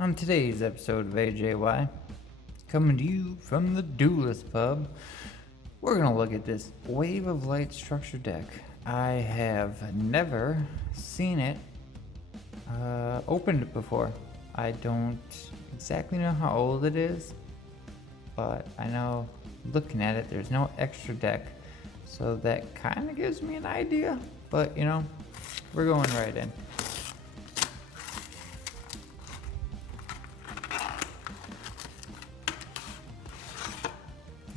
On today's episode of AJY, coming to you from the Duelist Pub, we're going to look at this Wave of Light structure deck. I have never seen it opened before. I don't exactly know how old it is, but I know looking at it, there's no extra deck, so that kind of gives me an idea, but you know, we're going right in.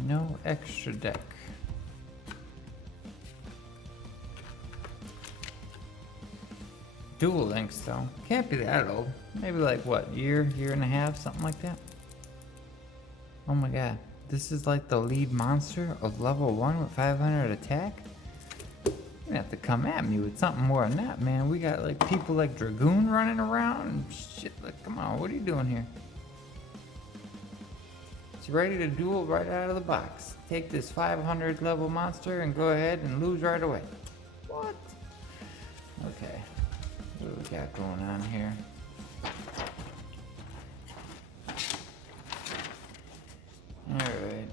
No extra deck. Dual links though. Can't be that old. Maybe like what, year and a half, something like that? Oh my god. This is like the lead monster of level 1 with 500 attack? You're gonna have to come at me with something more than that, man. We got like people like Dragoon running around and shit. Like, come on, what are you doing here? It's ready to duel right out of the box. Take this 500 level monster and go ahead and lose right away. What? Okay. What do we got going on here? Alright.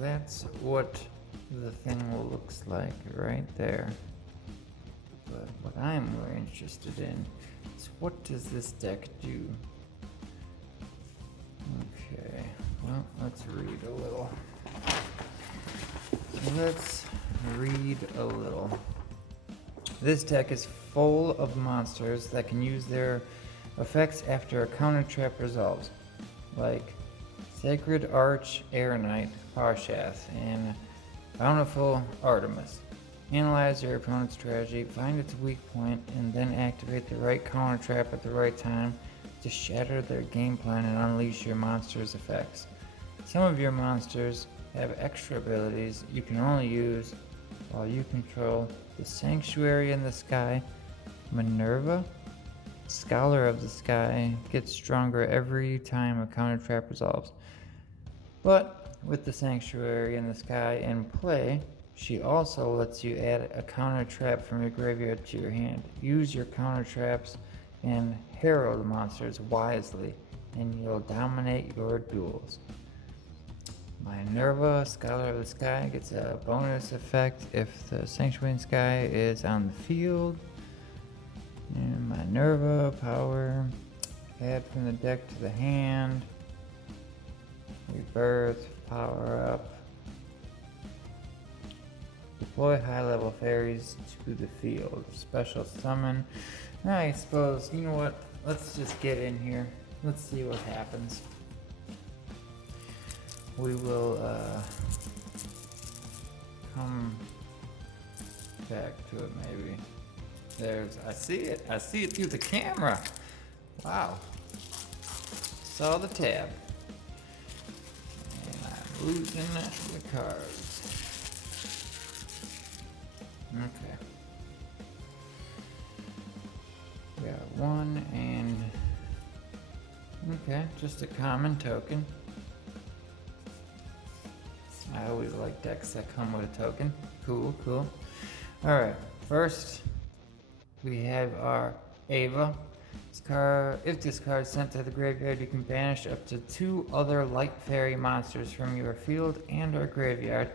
That's what the thing looks like right there. But what I'm more interested in is what does this deck do? Okay, well, let's read a little. This deck is full of monsters that can use their effects after a counter trap resolves, like Sacred Arch, Air Knight, Parshath, and Bountiful Artemis. Analyze your opponent's strategy, find its weak point, and then activate the right counter trap at the right time to shatter their game plan and unleash your monster's effects. Some of your monsters have extra abilities you can only use while you control the Sanctuary in the Sky, Minerva, Scholar of the Sky, gets stronger every time a counter trap resolves. But with the Sanctuary in the Sky in play, she also lets you add a counter trap from your graveyard to your hand. Use your counter traps and herald monsters wisely, and you'll dominate your duels. Minerva, Scholar of the Sky, gets a bonus effect if the Sanctuary in the Sky is on the field. And Minerva, power, add from the deck to the hand. Rebirth, power up. Deploy high-level fairies to the field. Special summon. I suppose, you know what? Let's just get in here. Let's see what happens. We will come back to it maybe. I see it through the camera. Wow. Saw the tab. And I'm losing the cards. Okay. We got one and okay, just a common token. I always like decks that come with a token. Cool. Alright, first we have our Ava. If this card is sent to the graveyard, you can banish up to 2 other light fairy monsters from your field and or graveyard.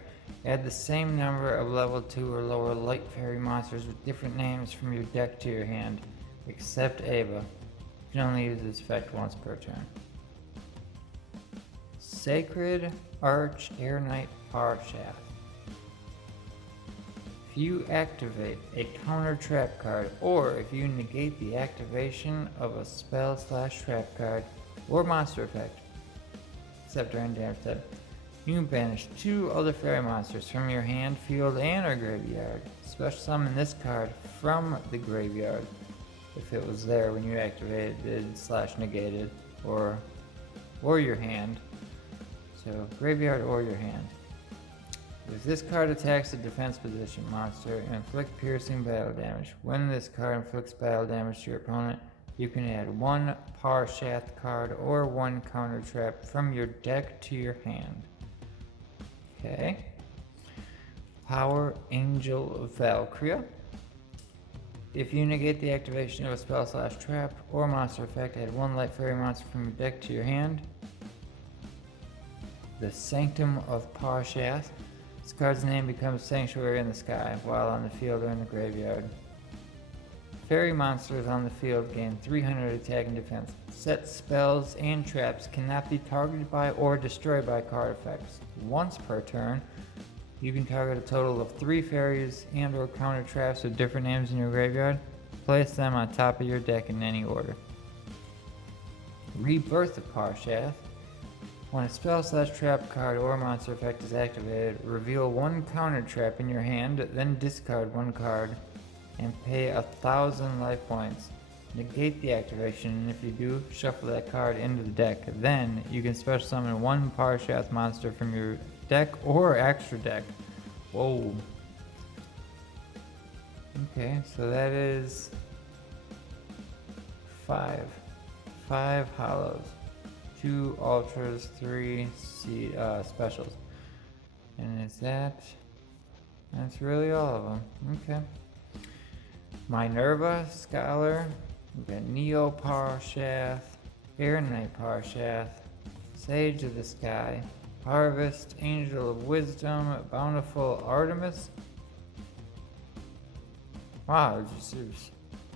Add the same number of level 2 or lower light fairy monsters with different names from your deck to your hand, except Ava. You can only use this effect once per turn. Sacred Arch, Air Knight, Parshath. If you activate a counter trap card, or if you negate the activation of a spell/trap card or monster effect, except during damage step, you can banish 2 other fairy monsters from your hand, field, and or graveyard. Special summon this card from the graveyard if it was there when you activated/negated, or your hand. So graveyard or your hand. If this card attacks a defense position monster, inflict piercing battle damage. When this card inflicts battle damage to your opponent, you can add 1 Parshath card or 1 counter trap from your deck to your hand. Okay. Power Angel Valkyria. If you negate the activation of a spell / trap or monster effect, add 1 light fairy monster from your deck to your hand. The Sanctum of Parshath. This card's name becomes Sanctuary in the Sky while on the field or in the graveyard. Fairy monsters on the field gain 300 attack and defense. Set spells and traps cannot be targeted by or destroyed by card effects. Once per turn, you can target a total of 3 fairies and or counter traps with different names in your graveyard. Place them on top of your deck in any order. Rebirth of Parshath. When a spell / trap card or monster effect is activated, reveal 1 counter trap in your hand, then discard 1 card and pay 1,000 life points. Negate the activation, and if you do, shuffle that card into the deck. Then you can special summon 1 Parshath monster from your deck or extra deck. Whoa. Okay, so that is 5 hollows, 2 ultras, 3 specials. And is that's really all of them. Okay. Minerva, Scholar, we got Neo Parshath, Air Knight Parshath, Sage of the Sky, Harvest, Angel of Wisdom, Bountiful Artemis. Wow, just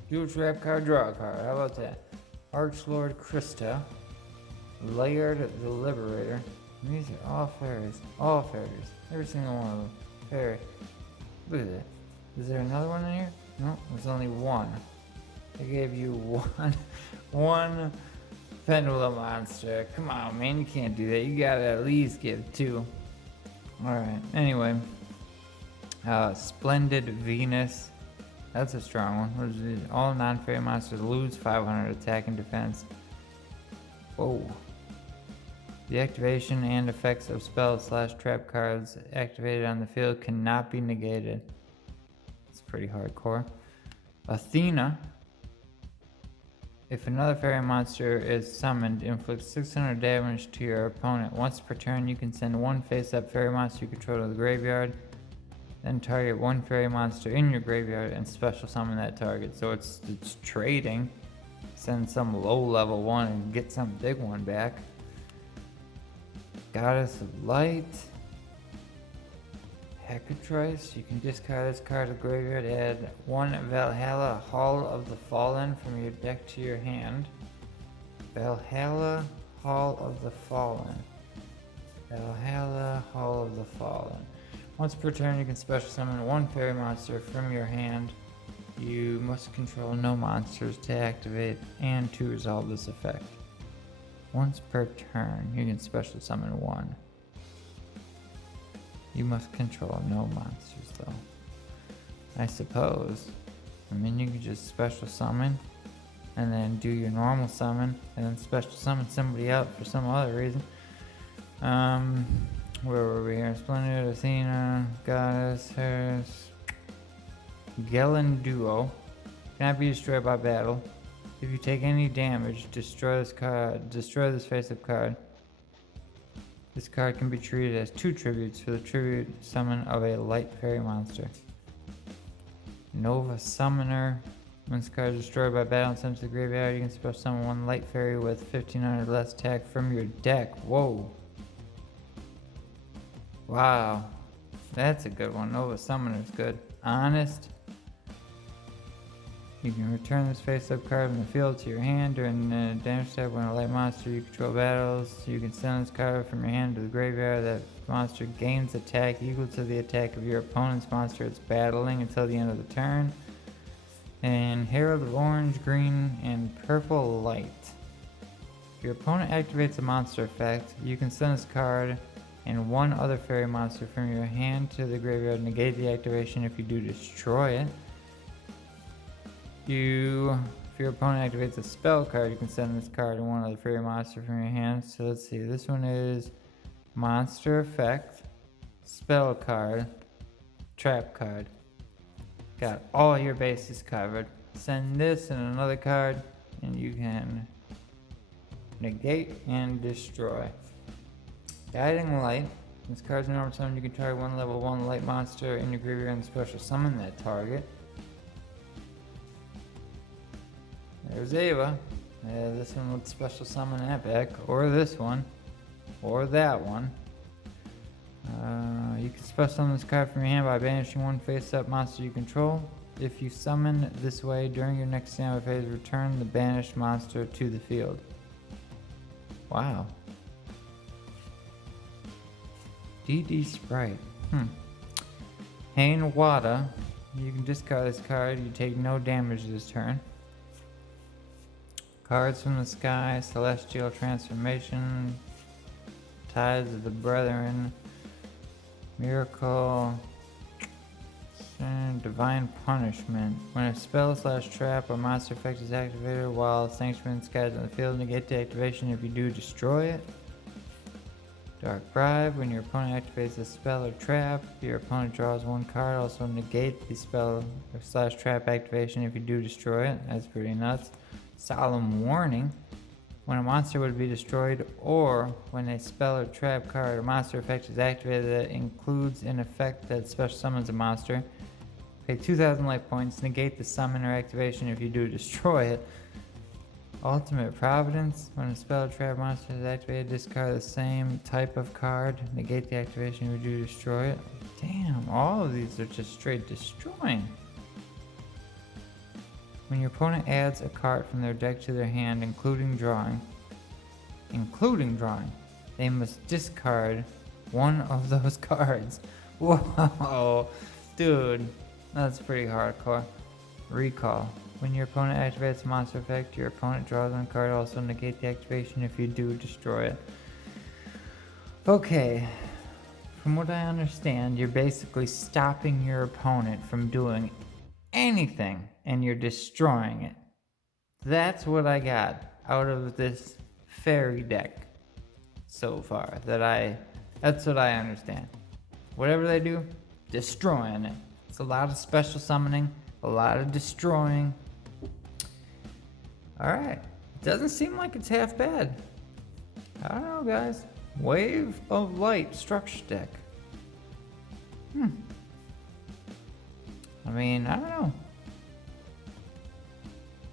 dual trap card, draw a card. How about that? Archlord Krista, Layered the Liberator. These are all fairies. All fairies. Every single one of them. Fairy. Look at that. Is there another one in here? No, there's only 1. I gave you one Pendulum monster. Come on, man, you can't do that. You gotta at least give 2. Alright, anyway. Splendid Venus. That's a strong one. What is it? All non-fairy monsters lose 500 attack and defense. Whoa. The activation and effects of spells / trap cards activated on the field cannot be negated. It's pretty hardcore. Athena. If another fairy monster is summoned, inflicts 600 damage to your opponent. Once per turn, you can send 1 face-up fairy monster you control to the graveyard. Then target 1 fairy monster in your graveyard and special summon that target. So it's trading. Send some low level one and get some big one back. Goddess of Light. Hecatrice. You can discard this card to the graveyard. Add 1 Valhalla Hall of the Fallen from your deck to your hand. Valhalla Hall of the Fallen. Valhalla Hall of the Fallen. Once per turn, you can special summon 1 fairy monster from your hand. You must control no monsters to activate and to resolve this effect. Once per turn, you can special summon 1. You must control no monsters, though. I suppose. I mean, you can just special summon, and then do your normal summon, and then special summon somebody out for some other reason. Where were we here? Splendid, Athena, Goddess, Harris, Duo. Cannot be destroyed by battle. If you take any damage, destroy this card. Destroy this face-up card. This card can be treated as 2 tributes for the tribute summon of a light fairy monster. Nova Summoner. When this card is destroyed by battle and sent to the graveyard, you can special summon 1 light fairy with 1500 less attack from your deck. Whoa. Wow. That's a good one. Nova Summoner's good. Honest. You can return this face-up card from the field to your hand during the damage step when a light monster you control battles. You can send this card from your hand to the graveyard. That monster gains attack equal to the attack of your opponent's monster it's battling until the end of the turn. And Herald of Orange, Green, and Purple Light. If your opponent activates a monster effect, you can send this card and 1 other fairy monster from your hand to the graveyard. Negate the activation if you do destroy it. If your opponent activates a spell card, you can send this card and 1 other fairy monster from your hand. So let's see, this one is monster effect, spell card, trap card. Got all your bases covered. Send this and another card, and you can negate and destroy. Guiding Light. This card's normal summon. You can target 1 level 1 light monster in your graveyard and special summon that target. There's Ava. This one would special summon Epic, or this one, or that one. You can special summon this card from your hand by banishing one face-up monster you control. If you summon this way during your next standby phase, return the banished monster to the field. Wow. DD Sprite. Hain Wada. You can discard this card. You take no damage this turn. Cards from the Sky. Celestial Transformation. Tides of the Brethren. Miracle. Divine Punishment. When a spell / trap or monster effect is activated while Sanctuary Skies on the field, negate the activation. If you do, destroy it. Dark Bribe. When your opponent activates a spell or trap, your opponent draws one card. Also negate the spell or / trap activation. If you do, destroy it. That's pretty nuts. Solemn Warning. When a monster would be destroyed, or when a spell or trap card or monster effect is activated that includes an effect that special summons a monster, pay 2,000 life points, negate the summon or activation. If you do, destroy it. Ultimate Providence. When a spell or trap monster is activated, discard the same type of card, negate the activation. If you do, destroy it. Damn, all of these are just straight destroying. When your opponent adds a card from their deck to their hand, including drawing, they must discard one of those cards. Whoa, dude, that's pretty hardcore. Recall. When your opponent activates a monster effect, your opponent draws one card. Also negate the activation. If you do, destroy it. Okay, from what I understand, you're basically stopping your opponent from doing anything and you're destroying it. That's what I got out of this fairy deck so far. That's what I understand. Whatever they do, destroying it. It's a lot of special summoning, a lot of destroying. Alright, doesn't seem like it's half bad. I don't know, guys. Wave of Light structure deck. I mean, I don't know.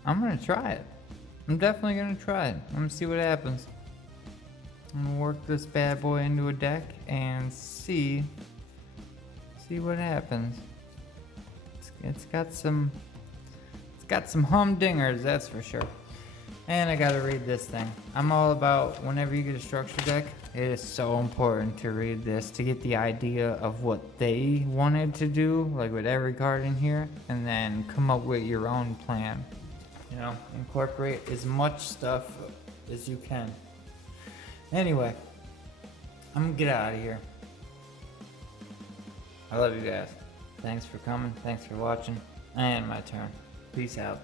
I'm gonna try it. I'm definitely gonna try it. I'm gonna see what happens. I'm gonna work this bad boy into a deck and see what happens. It's got some humdingers, that's for sure. And I gotta read this thing. I'm all about, whenever you get a structure deck, it is so important to read this to get the idea of what they wanted to do, like with every card in here, and then come up with your own plan. You know, incorporate as much stuff as you can. Anyway, I'm gonna get out of here. I love you guys. Thanks for coming, thanks for watching, and my turn. Peace out.